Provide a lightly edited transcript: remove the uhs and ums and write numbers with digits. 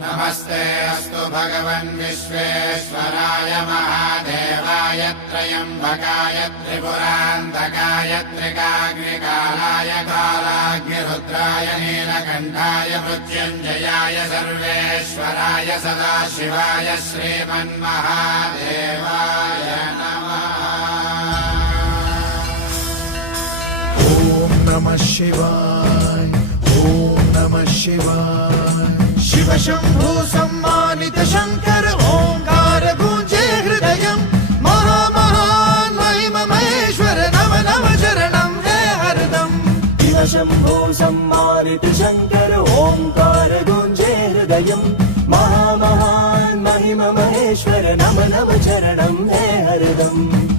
नमस्ते अस्तु भगवन् विश्वेश्वराय महादेवाय त्र्यम्बकाय त्रिपुरान्तकाय त्रिकाग्निकालाय कालाग्निरुद्राय नीलकण्ठाय मृत्युञ्जयाय सर्वेश्वराय सदाशिवाय श्रीमन्महादेवाय नमः। ॐ नमः शिवाय ॐ नमः शिवाय। शिव शंभु सम्मानित शंकर ओंकार गूंजे हृदयम् महामहान् महिम महेश्वर नव नव चरणं हे हरदम्। शिव शंभो सम्मानित शंकर ओंकार गूंजे हृदयम् महामहान् महिम महेश्वर नव नव चरणं हे हरदम्।